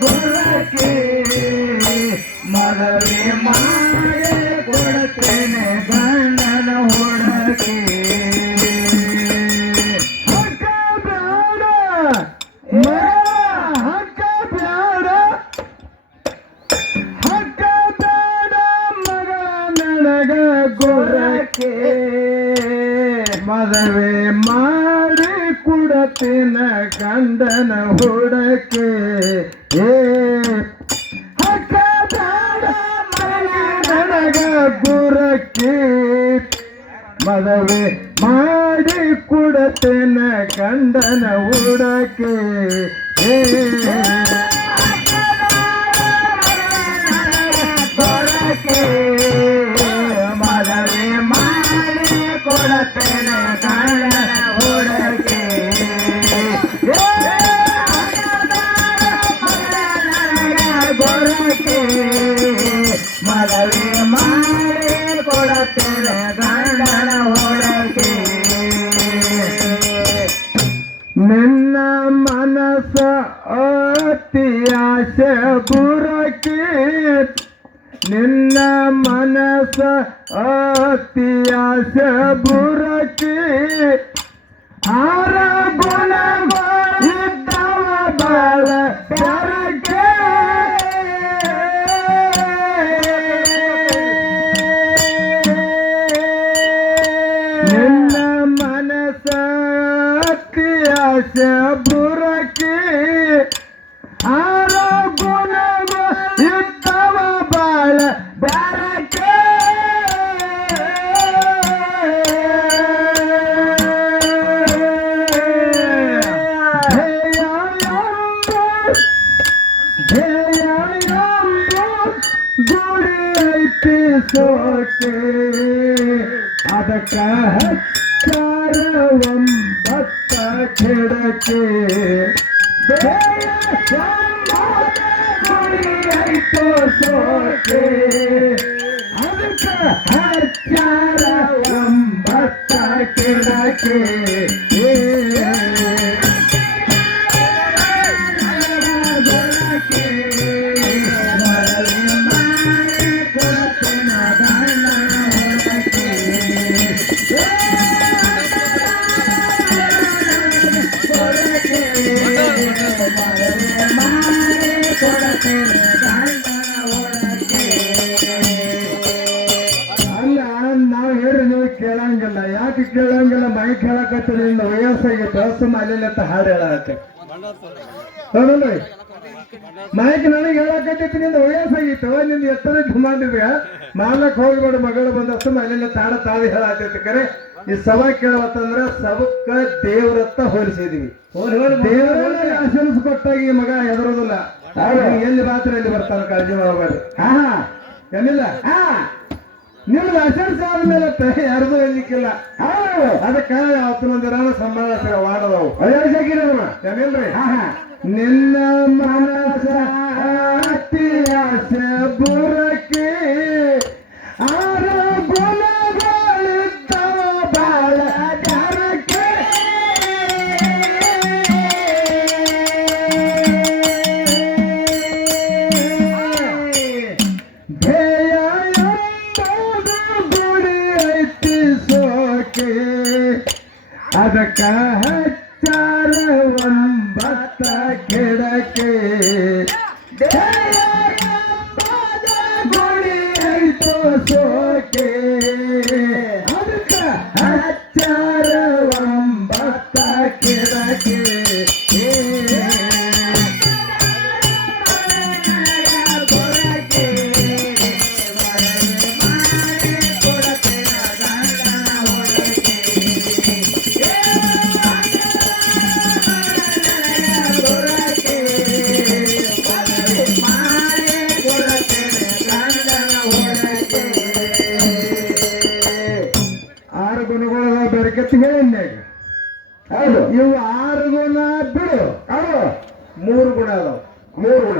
ಗುರಕ್ಕೆ ಮದುವೆ ಮಾಡಿ ಕೊಡುತ್ತೇನೆ ಗಂಡನ ಹುಡುಕಿ ಹಕ್ಕ ಬೇಡ ಹಕ್ಕ ಬೇಡ ಹಕ್ಕ ಬೇಡ ಮಗಳ ನನಗ ಗುರಕ್ಕೆ ಮದುವೆ ಮಾಡಿ ಕೊಡುತ್ತೇನ ಗಂಡನ ಹುಡುಕಿ ಹಕ್ಕ ಬೇಡ ನನಗ ಗುರಕ್ಕೆ ಮದುವೆ ಮಾಡಿ ಕೊಡುತ್ತೇನ ಗಂಡನ ಹುಡುಕಿ ಗುರಕ್ಕೆ ಮದುವೆ ಮಾಡಿ ಕೊಡುತ್ತೇನ ಗಂಡನ ಹುಡುಕಿ ಗುರಕ್ಕೆ ಮದುವೆ ಮಾಡಿ ಕೊಡುತ್ತೇನೆ ಗಂಡನ ಹುಡುಕಿ ನಿನ್ನ ಮನಸ್ಸ ಅತಿ ಆಸೆ ಗುರಕ್ಕೆ ನಿನ್ನ ಮನಸ್ಸ ಅತಿ ಆಸೆ ಗುರಕ್ಕೆ ಆರ ಗುಣ ಇದ್ದವ ಬಾಳ ಬೆರಕೆ ನಿನ್ನ ಮನಸ್ಸ ಅತಿ ಆಸೆ ಬುರಕೆ ಆರ ಗುಣ ಇದ್ದವ ಬಾಳ ಬೆರಕೆ ಗುಡಿ ಐತಿ ಸೋಕೆ ಅದಕ್ಕ ಹಚ್ಚಾರ ಒಂಬತ್ತ ಕೆಡಕೆ ಗುಡಿ ಐತೋ ಸೋಕೆ ಅದಕ್ಕ ಹಚ್ಚಾರ ಒಂಬತ್ತ ಕೆಡಕೆ ಅಲ್ಲ ನಾವ್ ಹೇಳ್ರಿ ನೀವು ಕೇಳಂಗಿಲ್ಲ ಯಾಕೆ ಕೇಳಂಗಿಲ್ಲ ಮೈ ಕೇಳಕತ್ತೀರಿ ನಿನ್ನ ವಯಸ್ಸಾಗಿತ್ತು ಸುಮ್ಮ ಅಲ್ಲಿಂದ ಹಾಡು ಹೇಳತ್ತೆ ಹೌದಲ್ರಿ ಮೈಕ್ ನನಗೆ ಹೇಳಕತ್ತೈತಿ ನಿಂದ ವಯಸ್ಸಾಗಿತ್ತು ನಿಂದ ಎತ್ತರ ಮಾಡಿದ್ಯ ಮಾಲಕ್ ಹೋಗ್ಬೇಡ ಮಗಳು ಬಂದಷ್ಟು ಅಲ್ಲಿಂದ ತಾಡ ತಾಳಿ ಹೇಳತ್ತೈತಿ ಕರೆ ಈ ಸಭಾ ಕೇಳವತ್ತಂದ್ರ ಸವಕ್ಕ ದೇವ್ರತ್ತ ಹೋಲಿಸಿದೀವಿ ದೇವರಲ್ಲಿ ಆಶೀರ್ವಾದ ಕೊಟ್ಟಾಗ ಈ ಮಗ ಹೆದರೋದಿಲ್ಲ ಎಲ್ಲಿ ಮಾತ್ರ ಎಲ್ಲಿ ಬರ್ತಾನ ಕಾಳಜಿ ಮಾಡಬೇಡ್ರಿ ಹಾ ಏನಿಲ್ಲ ನಿಮ್ದು ಆಶೀರ್ವಾದ ಆದ್ಮೇಲೆ ಯಾರ್ದು ಎಲ್ಲಿಕ್ಕಿಲ್ಲ ಅದಕ್ಕ ಅವತ್ತೊಂದಿರ ಸಂಬಂಧ ವಾಡದವು ಏನಿಲ್ರಿ ನಿನ್ನ ಮನಸ ಅತಿ ಆಸೆ ಬುರಕ್ಕೆ ಆರ ಗುಣಗಳಿದ್ದವ ಬಾಳ ಜಾರಕ್ಕೆ ಧ್ಯೇಯ ಎಂಬುದು ಗುಡಿ ಐತಿ ಸೋಕೆ ಅದಕ್ಕ ಹಚ್ಚಾರ ಒಂಬತ್ತ ಕೆಡಕೆ ಗುಡಿ ಐತೋ ಸೋಕೆ ಅದಕ್ಕ ಹಚ್ಚಾರ ಒಂಬತ್ತ ಕೆಡಕೆ ಹೌದು ಇವು 6 ಗುಣ ಬಿಡು ಅದು 3 ಗುಣ ಅದಾವ 3 ಗುಣ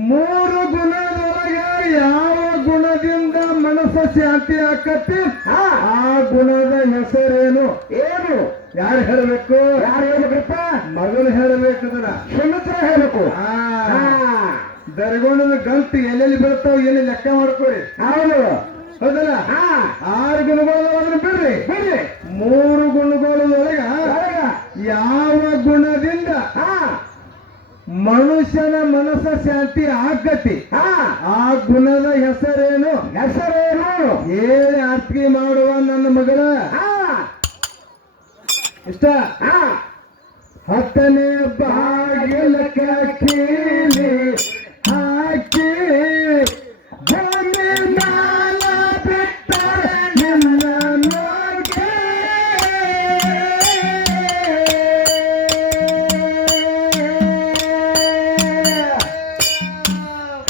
3 ಗುಣದೊಳಗೆ ಯಾವ ಗುಣದಿಂದ ಮನಸ್ಸು ಶಾಂತಿ ಆಕತಿ ಆ ಗುಣದ ಹೆಸರೇನು ಸುಮಿತ್ರ ಹೇಳ್ಬೇಕು. ದರಗೊಂಡದ ಗಂಟು ಎಲ್ಲೆಲ್ಲಿ ಬೀಳ್ತಾವ ಎಲ್ಲಿ ಲೆಕ್ಕ ಮಾಡ್ಕೊರಿ. ಹೌದು ಹೌದಲ್ಲ? 6 ಗುಣಗಳನ್ನ ಬಿಡ್ರಿ. 3 ಗುಣಗಳೊಳಗ ಯಾವ ಗುಣದಿಂದ ಮನುಷ್ಯನ ಮನಸ್ಸ ಶಾಂತಿ ಆಗತಿ ಆ ಗುಣದ ಹೆಸರೇನು? ಹೇಳಿ ಅರ್ಥ ಮಾಡುವ ನನ್ನ ಮಗಳ ಇಷ್ಟ. 10ನೇ ಬಾಗಿಲಕ್ಕೆ ಕೀಲಿ ಹಾಕಿ ಭೂಮಿ ಮ್ಯಾಲ ಬಿಟ್ಟರೆ ನಿನ್ನ ನೋಡ್ಗೆ.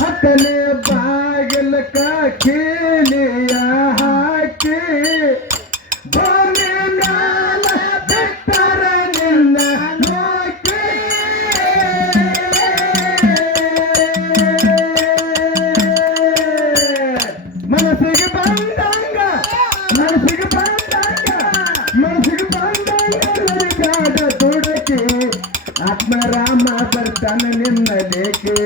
10ನೇ ಬಾಗಿಲಕ್ಕೆ ಕೀಲಿಯ ಹಾಕಿ ಭೂಮಿ ಮ್ಯಾಲ ಬಿಟ್ಟರೆ ನಿನ್ನ ನೋಡ್ಗೆ. ಮನಸ್ಸಿಗೆ ಬಂದಂಗ ಗಾಢ ತುಡಕಿ ಆತ್ಮರಾಮ ಬರ್ತಾನ ನಿನ್ನ ಲೇಖೆ.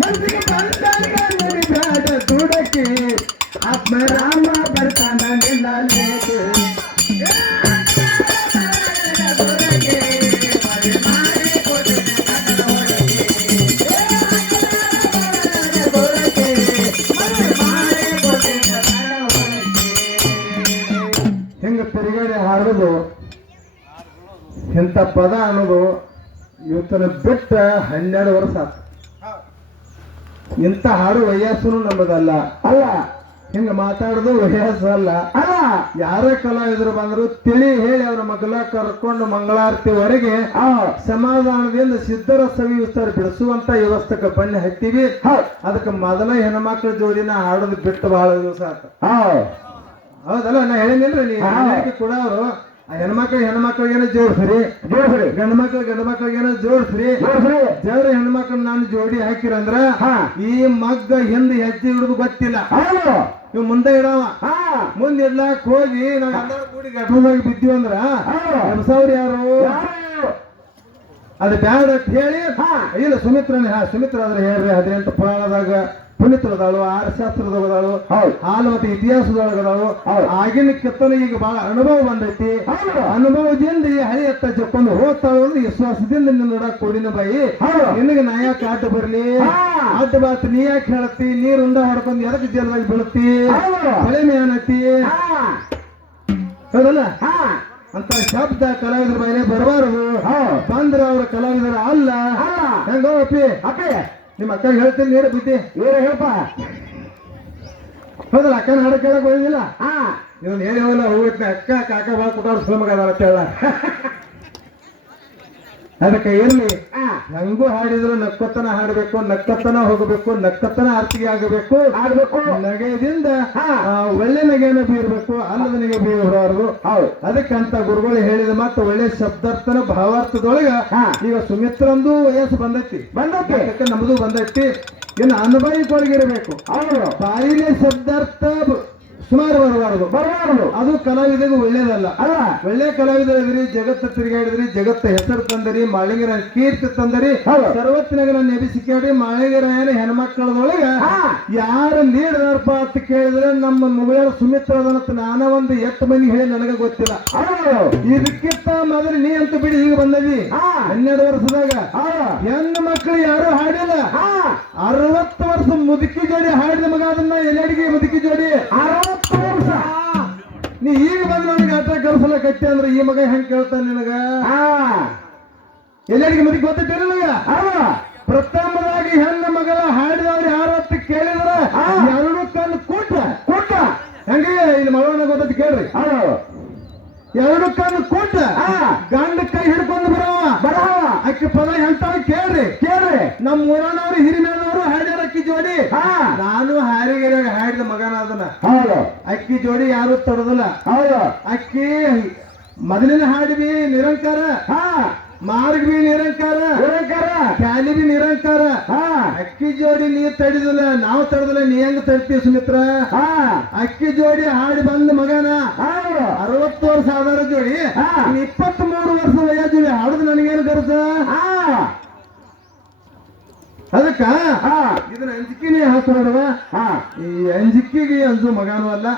ಮನಸ್ಸಿಗೆ ಬಂದಂಗ ಗಾಢ ತುಡಕಿ ಆತ್ಮರಾಮ ಬರ್ತಾನ ನಿನ್ನ ಲೇಖೆ. ಹಿಂಗ ತಿರುಗಾಡಿ ಹಾಡೋದು ಇಂಥ ಪದ ಅನ್ನೋದು ಇವತ್ತನ ಬಿಟ್ಟ 12 ವರ್ಷ ಆತು. ಇಂಥ ಹಾಡು ವಯಸ್ಸು ನಮ್ಮದಲ್ಲ. ಹಿಂಗ ಮಾತಾಡೋದು ವಯಸ್ಸು ಅಲ್ಲ. ಯಾರೇ ಕಲಾವಿದರು ಬಂದ್ರು ತಿಳಿ ಹೇಳಿ ಅವ್ರ ಮಗಲ ಕರ್ಕೊಂಡು ಮಂಗಳಾರತಿವರೆಗೆ ಸಮಾಧಾನದಿಂದ ಸಿದ್ಧರ ಸವಿ ವಿಸ್ತಾರ ಬಿಡಿಸುವಂತ ವ್ಯವಸ್ಥೆಗೆ ಬನ್ನಿ ಹತ್ತೀವಿ. ಅದಕ್ಕೆ ಮೊದಲ ಹೆಣ್ಮಕ್ಳ ಜೋಡಿನ ಹಾಡೋದು ಬಿಟ್ಟು ಬಹಳ ದಿವಸ ಆತ. ಹೌದಲ್ಲ? ನಾ ಹೇಳಿದಿಲ್ರಿ ನೀ ಕೂಡ ಅವರು ಹೆಣ್ಮಕ್ಳಿಗೇನೋ ಜೋಡಿಸ್ರಿ, ಗಂಡು ಮಕ್ಳಿಗೇನೋ ಜೋಡಿಸ್ರಿ. ದೇವ್ರ ಹೆಣ್ಮಕ್ಳು ನಾನು ಜೋಡಿ ಹಾಕಿರಂದ್ರ ಈ ಮಗ್ಗ ಹಿಂದೆ ಹೆಜ್ಜೆ ಹಿಡಿದು ಗೊತ್ತಿಲ್ಲ. ಇವ್ ಮುಂದೆ ಇಡವ ಮುಂದೆ ಇಡ್ಲಾಕ್ ಹೋಗಿ ನಾವ್ ಕೂಡಿ ಗಟ್ಟದಾಗ ಬಿದ್ದೀವಿ ಅಂದ್ರ ಎಬ್ಸವ್ರು ಯಾರು? ಅದು ಬ್ಯಾಡ ಅಂತ ಹೇಳಿ ಇಲ್ಲ ಸುಮಿತ್ರ ಆದ್ರೆ ಹೇಳ್ರಿ. 18 ಪುರಾಣದಾಗ ಪುನೀತರದಾಳು, 6 ಶಾಸ್ತ್ರದೊಳಗದಾಳು, ಹಾಲು ಮತ್ತೆ ಇತಿಹಾಸದೊಳಗದಾಳು. ಆಗಿನ ಕೆತ್ತನ ಈಗ ಬಹಳ ಅನುಭವ ಬಂದೈತಿ. ಅನುಭವದಿಂದ ಈ ಹಳಿ ಎತ್ತ ಜಕ್ಕೊಂಡು ಹೋಗ್ತಾಳು. ವಿಶ್ವಾಸದಿಂದ ನಿನ್ನ ನೋಡಕ್ ಕೊಡಿನ ಬಾಯಿ ನಿನಗೆ ನಾ ಯಾಕೆ ಅಡ್ಡ ಬರ್ಲಿ? ಅಡ್ಡ ಬಾತ್ ನೀ ಯಾಕೆ ಹೇಳತ್ತಿ? ನೀರ್ ಉಂಡ ಹೊಡ್ಕೊಂಡು ಎದಕ್ಕೆ ಜಲವಾಗಿ ಬೀಳತ್ತಿ? ಮಳೆ ಮೇನತಿ ಹೌದಲ್ಲ? ಅಂತ ಶಬ್ದ ಕಲಾವಿದರ ಮೇಲೆ ಬರಬಾರದು. ಬಂದ್ರ ಅವ್ರ ಕಲಾವಿದರ ಅಲ್ಲ. ಹೆಂಗೋ ಅಪ್ಪಿ ನಿಮ್ಮ ಅಕ್ಕ ಹೇಳ್ತೀನಿ ನೀರ ಬುದ್ಧಿ ಹೇಳಪ್ಪ. ಹೌದಲ್ಲ? ಅಕ್ಕನ ಹಾಡ ಕೇಳಕ್ ಹೋಗಿಲ್ಲ. ಇವನ್ ಏನ್ ಹೇಳಲ್ಲ ಹೋಗ್ತೀನಿ ಅಕ್ಕ ಕಾಕ ಬಾಳ ಕುಟಾರ ಸುಲಮಗ ಅಂತ ಹೇಳ. ಅದಕ್ಕೆ ಇರ್ಲಿ ಹೆಂಗೂ ಹಾಡಿದ್ರು ನಕ್ಕತ್ತನ ಹಾಡ್ಬೇಕು, ನಕ್ಕತ್ತನ ಹೋಗಬೇಕು, ನಕ್ಕತ್ತನ ಆರ್ತಿಗೆ ಆಗಬೇಕು. ನಗೆದಿಂದ ಒಳ್ಳೆ ನಗೆನ ಬೀರ್ಬೇಕು, ಅಲ್ಲದ ನಗೆ ಬೀರಬಾರದು. ಅದಕ್ಕಂತ ಗುರುಗಳು ಹೇಳಿದ ಮಾತು ಒಳ್ಳೆ ಶಬ್ದಾರ್ಥನ ಭಾವಾರ್ಥದೊಳಗ ಈಗ ಸುಮಿತ್ರಂದು ವಯಸ್ಸು ಬಂದೈತಿ. ನಮ್ದು ಬಂದೈತಿ. ಇನ್ನು ಅನುಭವಿಗೊಳಗಿರಬೇಕು. ಬಾಯಿಲೆ ಶಬ್ದಾರ್ಥ ಸುಮಾರು ಬರಬಾರದು. ಅದು ಕಲಾವಿದರಿಗೆ ಒಳ್ಳೇದಲ್ಲ. ಒಳ್ಳೆ ಕಲಾವಿದರಿದ್ರಿ, ಜಗತ್ತ ತಿರುಗಾಡಿದ್ರಿ, ಜಗತ್ತ ಹೆಸರು ತಂದರಿ, ಮಾಳಿಂಗರ ಕೀರ್ತಿ ತಂದರಿ, ಸರ್ವತ್ತಿನಾಗ ನನ್ನ ಎಬಿಸಿಕಾಡಿ ಮಾಳಿಂಗರಾಯನ ಹೆಣ್ಮಕ್ಕಳದೊಳಗ ಯಾರು ನೀಡದಾರಪ್ಪ ಅಂತ ಕೇಳಿದ್ರೆ ನಮ್ಮ ಮುಗಳ ಸುಮಿತ್ರದನತ್ ನಾನ ಒಂದು 8 ಮಂದಿ ಹೇಳಿ ನನಗೆ ಗೊತ್ತಿಲ್ಲ. ಇದಕ್ಕಿಂತ ಮೊದಲು ನೀ ಅಂತ ಬಿಡಿ ಈಗ ಬಂದದಿ 12 ವರ್ಷದಾಗ ಹೆಣ್ಣು ಮಕ್ಕಳು ಯಾರು ಹಾಡಿಲ್ಲ. 60 ವರ್ಷ ಮುದುಕಿ ಜೋಡಿ ಹಾಡಿದ ಮಗ ಅದನ್ನ ಎಲ್ಲಡಿಗೆ ಮುದುಕಿ ಜೋಡಿ 60 ವರ್ಷ. ನೀ ಈಗ ಬಂದು ನನಗೆ ಆಟ ಕಲ್ಸಲ ಕಟ್ಟಿ ಅಂದ್ರೆ ಈ ಮಗ ಹೆಂಗ್ ಕೇಳ್ತಾನೆ ನಿನಗ? ಎಲ್ಲಡಿಗೆ ಮುದುಕಿ ಗೊತ್ತೈತಿ ನನಗ. ಪ್ರಥಮದಾಗಿ ಹೆಣ್ಣ ಮಗಳ ಹಾಡಿದವ್ರು ಯಾರು ಅಂತ ಕೇಳಿದ್ರ 2 ಕಣ್ಣು ಕೊಟ್ಟ ಹೆಂಗೆ ಇಲ್ಲಿ ಮಗಳನ್ನ ಗೊತ್ತೈತಿ ಕೇಳ್ರಿ. 2 ಕಣ್ಣು ಕೊಟ್ಟ ಗಂಡ ಕೈ ಹಿಡ್ಕೊಂಡು ಬರವ ಅಕ್ಕಿ ಪದ ಹೇಳ್ತಾವ ಕೇಳ್ರಿ. ನಮ್ಮ ಊರನವ್ರು ಹಿರಿಮೇನವರು ಹಾಡ್ಯಾರ ಅಕ್ಕಿ ಜೋಡಿ. ನಾನು ಹಾರಿಗೆರೆಯಾಗ ಹಾಡಿದ ಮಗನ ಅದನ್ನ. ಅಕ್ಕಿ ಜೋಡಿ ಯಾರು ತಡದಲ್ಲ. ಅಕ್ಕಿ ಮೊದಲಿನ ಹಾಡಿವಿ ನಿರಂಕಾರ, ಮಾರ್ಗ್ ಬಿ ನಿರಂಕಾರ, ಖ್ಯಾಲಿ ಬಿ ನಿರಂಕಾರ. ಅಕ್ಕಿ ಜೋಡಿ ನೀ ತಡಿದಿಲ್ಲ, ನಾವು ತಡದಿಲ್ಲ, ನೀ ಹೆಂಗ್ ತಡ್ತೀವಿ ಸುಮಿತ್ರ? ಅಕ್ಕಿ ಜೋಡಿ ಹಾಡಿ ಬಂದ ಮಗನ 60 ವರ್ಷ ಆಧಾರ ಜೋಡಿ 23 ವರ್ಷ ವಯ ಜೋಡಿ ಹಾಡುದು ನನಗೇನು ಕರ್ಸ? ಅದಕ್ಕ ಇದನ್ನ ಅಂಜಿಕೆನೇ ಹಾಕು ನೋಡುವ. ಈ ಅಂಜಿಕೆಗೆ ಅಂಜು ಮಗನೂ ಅಲ್ಲ.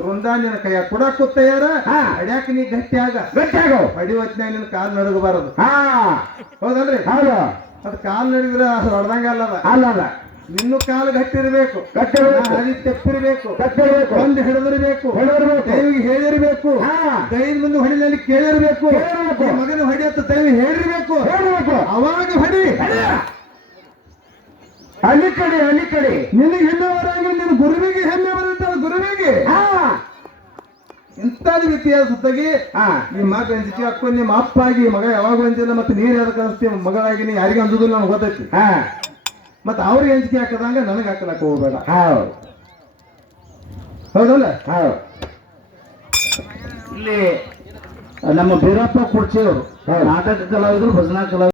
ವೃಂದಾ ನಿನ್ನ ಕೈಯ ಕೊಡಾಕ್ ಕೂತಾರ ಅಡ್ಯಾಕ ನೀ ಗಟ್ಟಿಯಾಗ ಹೊಡಿವತ್ನಾಗ ನಿನ್ ಕಾಲ್ ನಡಗಬಾರದು. ಹೌದಲ್ರಿ? ಅದ್ ಕಾಲ್ ನಡಗಿದ್ರೆ ಹೊಡೆದಂಗ ಅಲ್ಲದ. ನಿನ್ನೂ ಕಾಲು ಗಟ್ಟಿರ್ಬೇಕು, ಹಳಿ ತೆಪ್ಪಿರ್ಬೇಕು, ಒಂದು ಹಿಡಿದಿರ್ಬೇಕು, ದೈವಿಗೆ ಹೇಳಿರ್ಬೇಕು, ದೈವ ಮುಂದೆ ಹೊಡಿನಲ್ಲಿ ಕೇಳಿರ್ಬೇಕು, ಮಗನ ಹೊಡಿ ಅಂತ ದೈವ ಹೇಳಿರ್ಬೇಕು. ಅವಾಗ ಹೊಡಿ. ಅಲ್ಲಿ ಕಡೆ ನಿನಗೆ ಹೆಮ್ಮೆ ಬರಂಗ ನಿನ್ನ ಗುರುವಿಗೆ ಹೆಮ್ಮೆ ಬರುತ್ತಲ್ಲ. ಗುರುವಿಗೆ ಇಂಥ ಇತಿಹಾಸದಾಗಿ ಈ ಮಗ ಅಂಜಿಕೆ ಹಾಕೊಂಡು ನಿಮ್ಮ ಅಪ್ಪ ಆಗಿ ಮಗ ಯಾವಾಗ ಅಂಜಿಲ್ಲ. ಮತ್ತೆ ನೀರ್ ಯಾವ್ದು ಕಳಿಸ್ತೀವಿ ಮಗಳಾಗಿ ನೀ ಯಾರಿಗೆ ಅಂಜುದಿಲ್ಲ ನನಗೆ ಗೊತ್ತೈತಿ. ಮತ್ತೆ ಅವ್ರಿಗೆ ಅಂಜಿಕೆ ಹಾಕದಂಗ ನನಗೆ ಹಾಕಲಕ್ಕ ಹೋಗ್ಬೇಡ. ಹೌದಲ್ಲ? ಇಲ್ಲಿ ನಮ್ಮ ಬೀರಪ್ಪ ಕುರ್ಚಿಯವರು ನಾಟಕ ಕಲಾವಿದರು, ಭಜನಾ ಕಲಾವಿದರು.